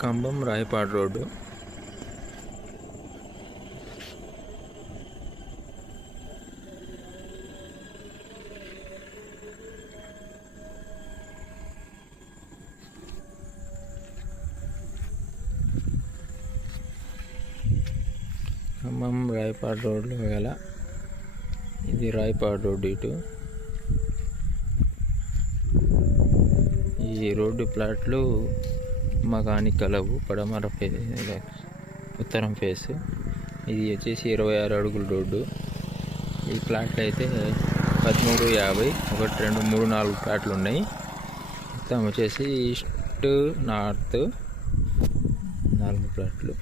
Khammam రాయపాడ్ road. Khammam రాయపాడ్ రోడ్లో గల ఇది రాయపాడ్ రోడ్డు. ఇటు ఈ రోడ్డు ప్లాట్లు మగానికి కలవు. పడమర ఉత్తరం ఫేస్. ఇది వచ్చేసి 26 అడుగుల రోడ్డు. ఈ ప్లాట్లు అయితే 1350, 1, 2, 3, 4 ప్లాట్లు ఉన్నాయి. మొత్తం వచ్చేసి ఈస్ట్ నార్త్ 4 ప్లాట్లు.